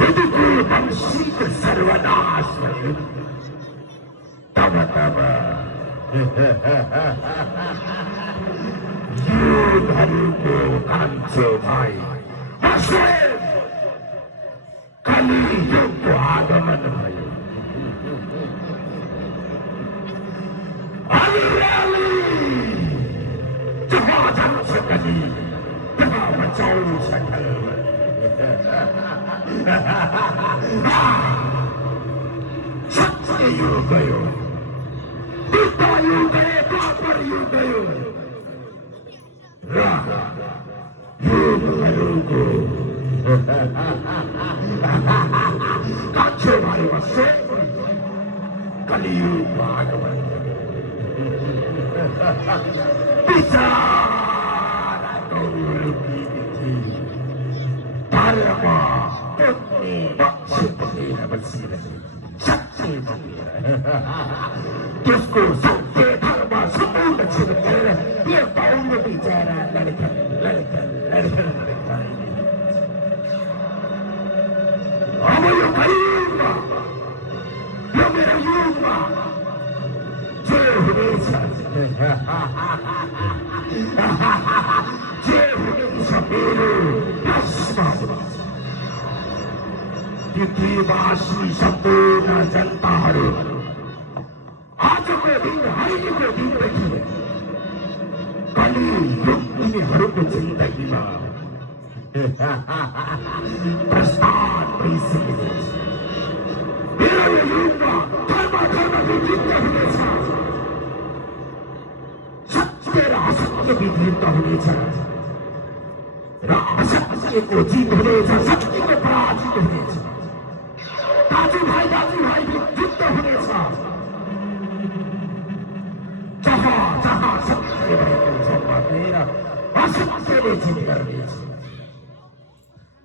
यदि वंशीको सर्वनाश भयो तब युगहरूको कान्छो भाइ कलियुगको आगमन भयो। जहाँ जान्छ कलि त्यहाँ बचाउँछ धर्म। सत्य युग गयो, त्रेता युग गयो, द्वापर युग गयो र युगहरूको कान्छो भाइ बस्छ कलियुगको आगमन। बिचारा गौरवी धर्म पुग्ने पक्ष पुगेर बसिरहे सत्य पुगेर त्यसको सत्य धर्म सम्पूर्ण छिरेर यो पाउनु बिचारा लडखन अब यो कलियुगमा यो मेरो युगमा जे हुनेछ मेरो भस्म हुनेछ। पृथ्वीवासी सम्पूर्ण जनताहरू आजको दिन अहिलेको दिनदेखि कलियुग तिनीहरूको जिन्दगीमा प्रस्थान भइसकेको छ। मेरो यो युगमा धर्म विरुद्ध हुनेछ, सत्य र असत्य विरुद्ध हुनेछ र असत्यको जित हुनेछ, सत्यको पराजित हुनेछ। दाजुभाइ युद्ध हुनेछ। जहाँ जहाँ सत्य भएको छ भनेर असत्यले जित गर्नेछ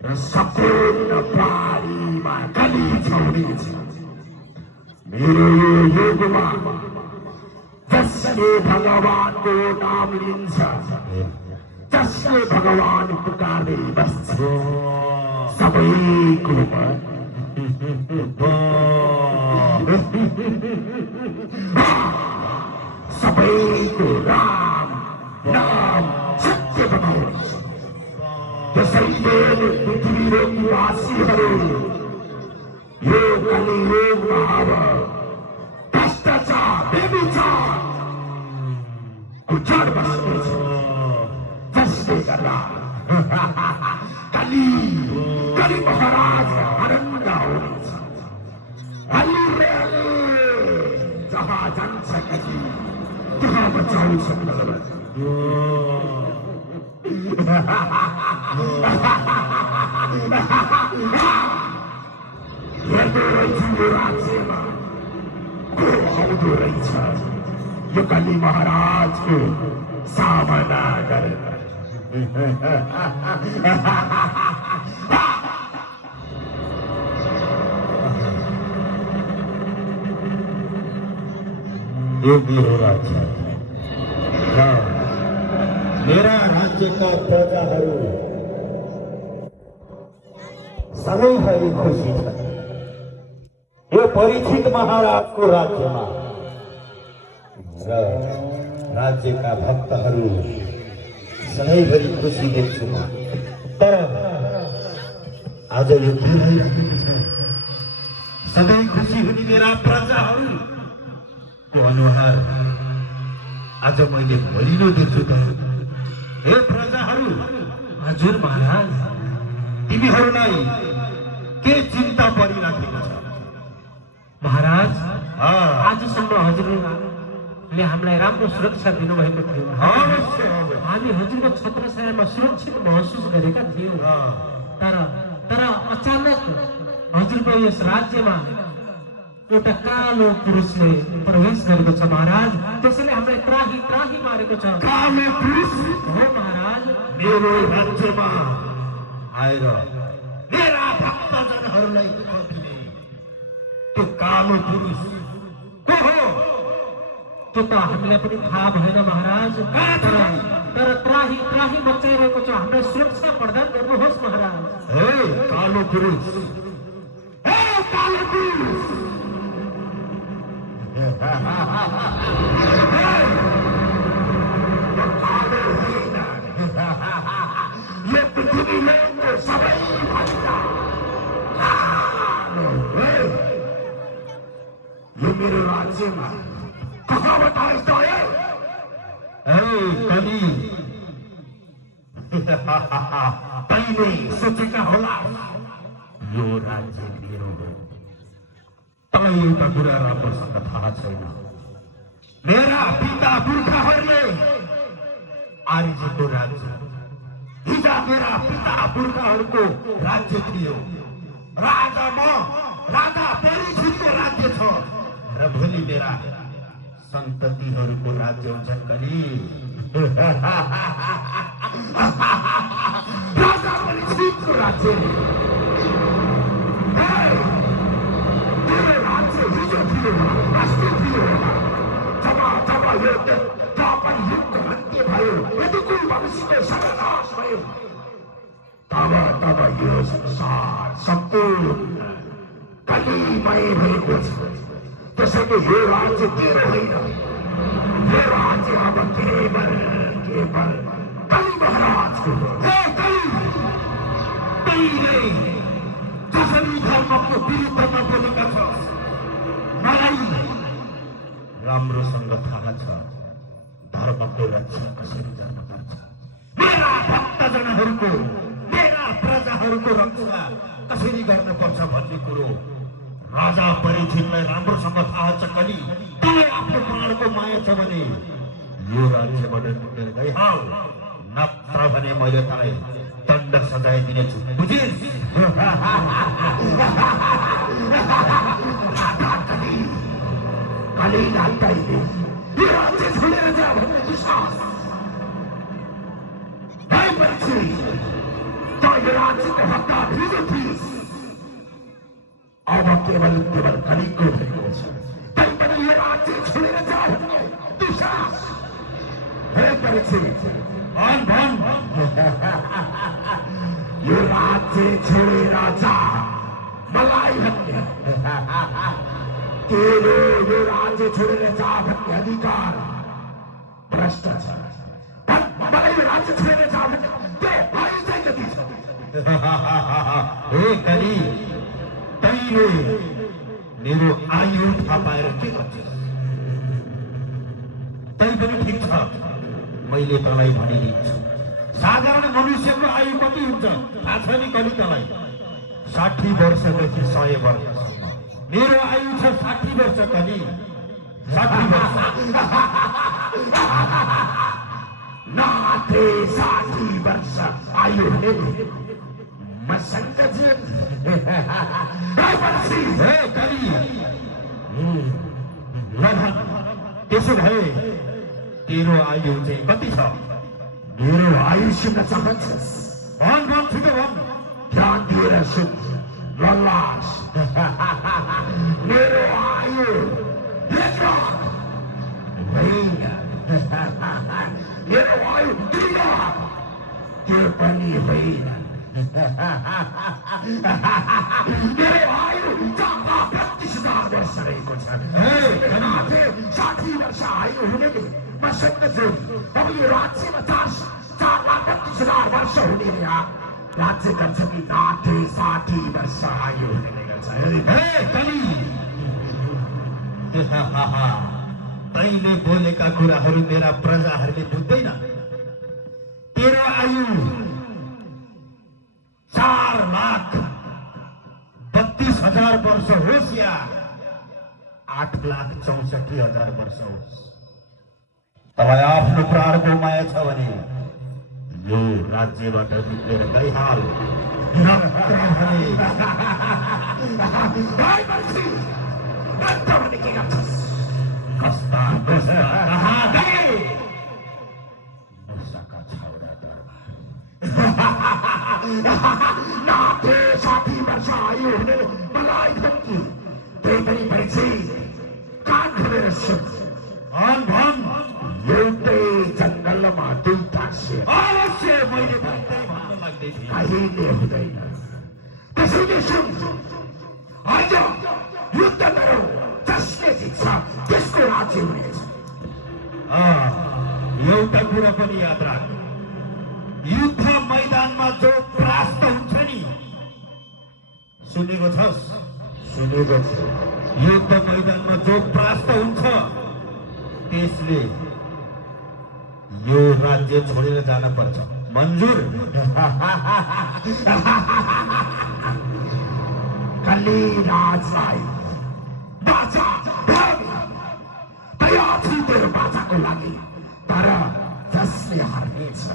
र सम्पूर्ण प्राणीमा कली छाउनेछ। मेरो यो युगमा जसले भगवानको नाम लिन्छ, जसले भगवान पुकार्दै बस्छ, सबैको सबैको राम नाम सत्य बनाउनेछ। त्यसैले पृथ्वी र निवासीहरू यो कलियुगमा अब भ्रष्टाचार व्यभिचारको जड बस्नेछ, जसले गर्दा कलि महाराज आनन्द हुनेछ। जहाँ जान्छ कलि त्यहाँ बचाउँछ भगवान। हेर्दो रहेछ यो राज्यमा को आउँदो रहेछ यो कलि महाराजको सामना गरेर। यो मेरो राज्य, मेरा राज्यका प्रजाहरू सबैभरि खुसी छन्। यो परीक्षित महाराजको राज्यमा र राज्यका भक्तहरू सधैँभरि खुसी देख्छु। तर आज यो के भइरहेको छ? सधैँ खुसी हुने मेरा प्रजाहरूको अनुहार आज मैले मलिनो देख्छु त। हे प्रजाहरू, हजुर महाराज, तिमीहरूलाई के चिन्ता परिराखेको छ? महाराज, आजसम्म हजुरले हामीलाई राम्रो सुरक्षा दिनुभएको थियो। हामी हजुरको छत्रछायामा सुरक्षित महसुस गरेका थियौँ। तर अचानक हजुरको यस राज्यमा एउटा कालो पुरुषले प्रवेश गरेको छ महाराज। त्यसैले हामीलाई त्राही मारेको छ। कालो पुरुष हो महाराज, मेरो राज्यमा आएर मेरा भक्तजनहरूलाई दुःख दिने त्यो कालो पुरुष को हो? त्यो त हामीलाई पनि थाहा भएन महाराज। तर त्राही त्राही मचाइरहेको छ, हामीलाई सुरक्षा प्रदान गर्नुहोस् महाराज। हे कालो पुरुष, हे कालो पुरुष, ये पृथ्वी में सबै भन्दा यो मेरो राज्यमा कहाँबाट आएको आयो? कली तैँले सोचेका होला यो राज्य मेरो हो। तँलाई एउटा कुरा राम्रोसँग थाहा छैन। मेरा पिता पुर्खाहरूले आर्यको राज्य हिजो मेरा पिता पुर्खाहरूको राज्य थियो राजा म राजा परीक्षितको राज्य छ र भोलि मेरा सन्ततिहरूको राज्य हुन्छन्। कली राजा परीक्षितको राज्य तेरो राज्य हिजो थियो, अस्ति थियो। जब यो तपाईँ युगको अन्त्य भयो, यतिकुल भविष्यको सर्वनाश भयो, तब यो संसार सम्पूर्ण कलीमय भएको छ। त्यसैले यो राज्य तेरो होइन, यो राज्य अब केवल कली महाराजको हो। हे कली, तैँले कसरी धर्मको विरुद्धमा बोलेका छस्? मलाई राम्रोसँग थाहा छ धर्मको रक्षा कसरी गर्नुपर्छ। मेरा भक्तजनहरूको, मेरा प्रजाहरूको रक्षा कसरी गर्नुपर्छ भन्ने कुरो राजा परीक्षितलाई राम्रोसँग थाहा छ। कली तँलाई आफ्नो प्राणको माया छ भने यो राज्यबाट निस्केर गइहाल, नत्र भने मैले तँलाई दण्ड सजाय दिनेछु, बुझिस्? कलीलाई तैँले यो राज्य छोडेर जा भन्ने विश्वास भएपछि त यो राज्यको हत्ता भिजो थिइस्। अब केवल कलीको भएको छ। तै पनि यो राज्य छोडेर जा भन्ने विश्वास भएपछि भन यो राज्य छोडेर जा मलाई भन्ने तेरो यो राज्य छोडेर जा भन्ने अधिकार भ्रष्ट छ। मलाई यो राज्य छोडेर जा भन्ने त्यो आयु चाहिँ कति छ? हे कली, तैँले मेरो आयु थाहा पाएर के गर्छस्? तै पनि ठिक छ, मैले तँलाई भनिदिन्छु। साधारण मनुष्यको आयु कति हुन्छ थाहा छ नि कली तँलाई? 60 वर्षदेखि 100 वर्षसम्म। मेरो आयु छ 60 वर्ष कली, 60 वर्ष। नाथे 60 वर्ष आयु हुने मसँग हे कली, लगन त्यसो भए तेरो आयु चाहिँ कति छ? मेरो आयु सुन्न चाहन्छस्? भन छिटो भन। ध्यान दिएर सुन लल्लास। मेरो आयु मेरो आयु 2 लाख त्यो पनि होइन। मेरो आयु 32,000 वर्ष रहेको छ। 60 वर्ष आयु हुनेले मसँग छु। अब यो राज्यमा 4,32,000 वर्ष हुने राज्य गर्छ कि नाथे 60 वर्ष आयु हुने गर्छ? हे कली, तैँले बोलेका कुराहरू मेरा प्रजाहरूले बुझ्दैन। तेरो आयु 4,32,000 वर्ष होस् या 8,64,000 वर्ष होस्, तँलाई आफ्नो प्राणको माया छ भने यो राज्यबाट निक्लेर गइहाल। कस्ता कहाँ गए मुसाका छाउरा नाथे 60 वर्ष आयु हुने मलाई धम्की त्यही पनि भएपछि कान खोलेर सुन। गए जङ्गलमा दुईटा शेर अवश्य मैले भन्दै भन्न लाग्दै थिएँ कहिले हुँदैन त्यसैले सुन आज युद्ध गरौँ जसले जित्छ त्यसको राज्य हुनेछ एउटा कुरा पनि याद राख युद्ध मैदानमा जो परास्त हुन्छ नि सुनेको छस् सुनेको छु युद्ध मैदानमा जो परास्त हुन्छ त्यसले यो राज्य छोडेर जान पर्छ मन्जुर कली राजलाई बाचा तयार छु तेरो बाचाको लागि तर जसले हार्नेछ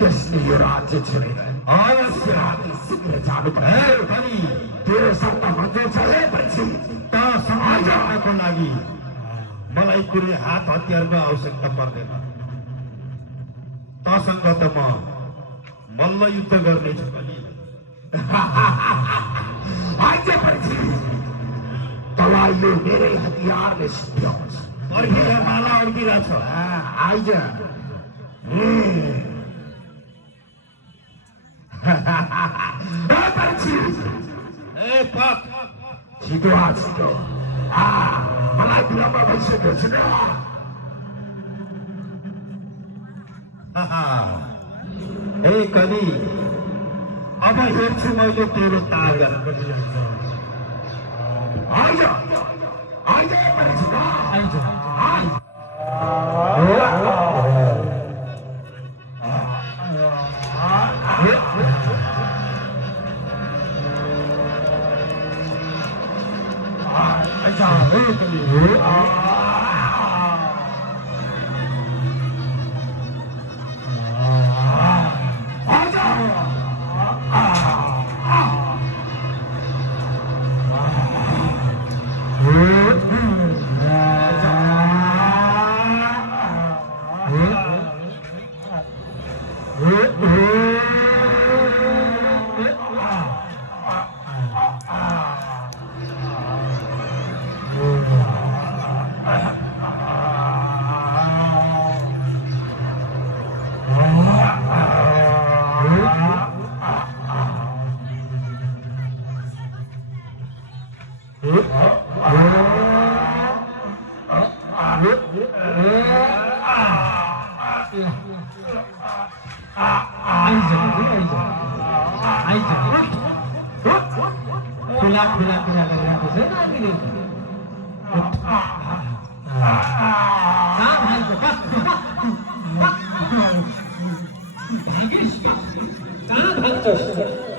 त्यसले यो राज्य छोडेर अवश्य अति शीघ्र जानुपर्छ पनि तेरो शब्द मन्जुर चलेपछि त समाज जानको लागि मलाई कुनै हात हतियारको आवश्यकता पर्दैन तसँग त म मल्ल युद्ध गर्नेछु पनि आइजेपछि तँलाई यो मेरै हतियारले सिद्ध्याउँछ पर्खिया माला अड्किरहेछ आइज ए पक छिटो आ छिटो मलाई विलम्ब भइसक्यो छिटो ए कली अब हेर्छु मैले तेरो तागत आइज आइज छिटो आइज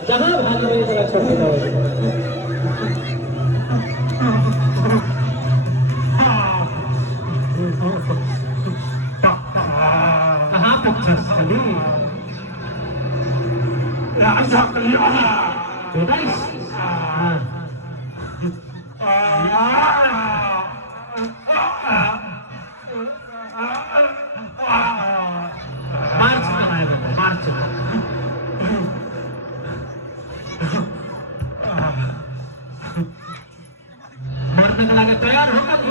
जहाँ भाग्यो भने तँलाई छोड्दैन कहाँ पुग्छस् कली मर्नका लागि तयार हो कली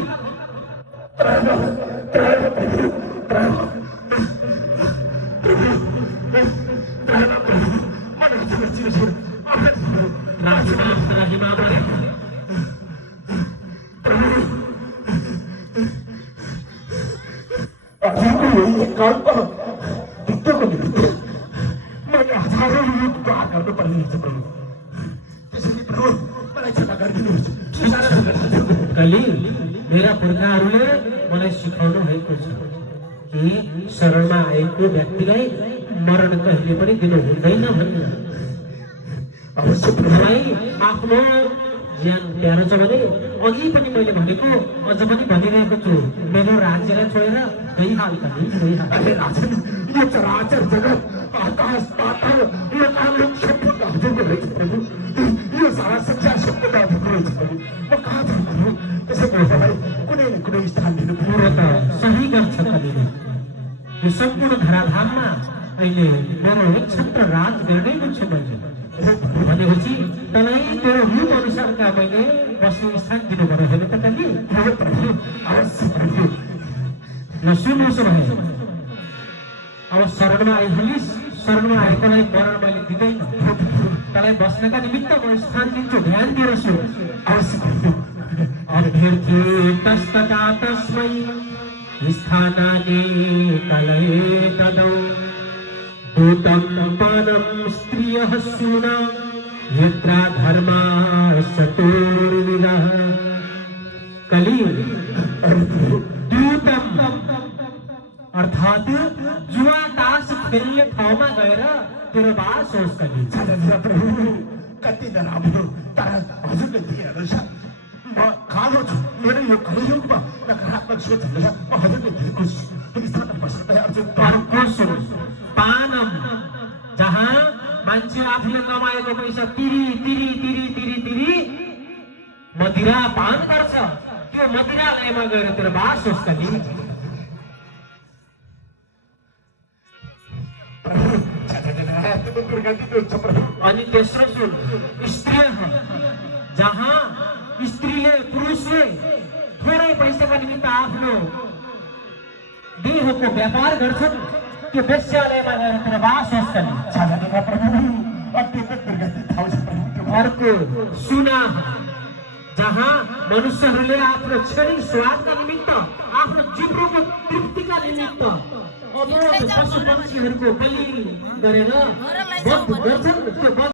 कली मेरा पुर्खाहरूले मलाई सिकाउनु भएको छ कि शरणमा आएको व्यक्तिलाई मरण कहिले पनि दिनु हुँदैन भनेर मलाई आफ्नो ज्यान प्यारो छ भने अघि पनि मैले भनेको अझ पनि भनिरहेको छु मेरो राज्यलाई छोडेर गइहाल्छ गइहाल्छ यो चराचर जगत आकाश पाताल यो कालो सम्पूर्ण हजुरको रहेछ प्रभु यो सारा संसार सम्पूर्ण हजुरको रहेछ प्रभु म कहाँ जाऊँ प्रभु त्यसैले मलाई कुनै न कुनै स्थान दिनु पुरो त सही गर्छ कलिले यो सम्पूर्ण धराधाममा अहिले मेरो एकछत्र राज गर्दैको छु मैले भनेपछि तँलाई तेरो रूप अनुसारका मैले बस्ने स्थान दिनु पर्यो होइन त कलि प्रभु अवश्य प्रभु ल सुन उसो भए अब शरणमा आइहालिस्, शरणमा आएकोलाई मरण मैले दिँदैन। तँलाई बस्नका निमित्त म स्थान दिन्छु, ध्यान दिएर सुन। अभ्यर्थीतस्तदा तस्मै स्थानानि कलयेतदौ दूतं पानं स्त्रियः सूना यत्रा धर्मा चतुर्विधः। कलि दूतम अर्थात जुवा तास खेल्ने ठाउँमा गएर तेरो बास होस्। कलि प्रभु कति नराम्रो, तर हजुरले दिइहाल्नु छ। म कालो छु, मेरो यो कलियुगमा नकारात्मक सोचहरू छ। म हजुरले दिएको स्थानमा बस्न तयार छु। अर्को सुन, पानम जहाँ मान्छे आफूले कमाएको पैसा तिरी तिरी तिरी तिरी तिरी मदिरा पान गर्छ, त्यो मदिरालयमा गएर तेरो बास होस्। कलि अनि तेस्रो सुन, स्त्री जहाँ स्त्रीले पुरुषले थोरै पैसाका निमित्त आफ्नो देहको व्यापार गर्छन्, त्यो वेश्यालयमा गएर तेरो बास होस्। अर्को सुना जहाँ मनुष्यहरूले आफ्नो क्षणिक स्वादका निमित्त, आफ्नो जिब्रोको तृप्तिका निमित्त अबोध पशु पक्षीहरूको बलि गरेर वध गर्छन्, त्यो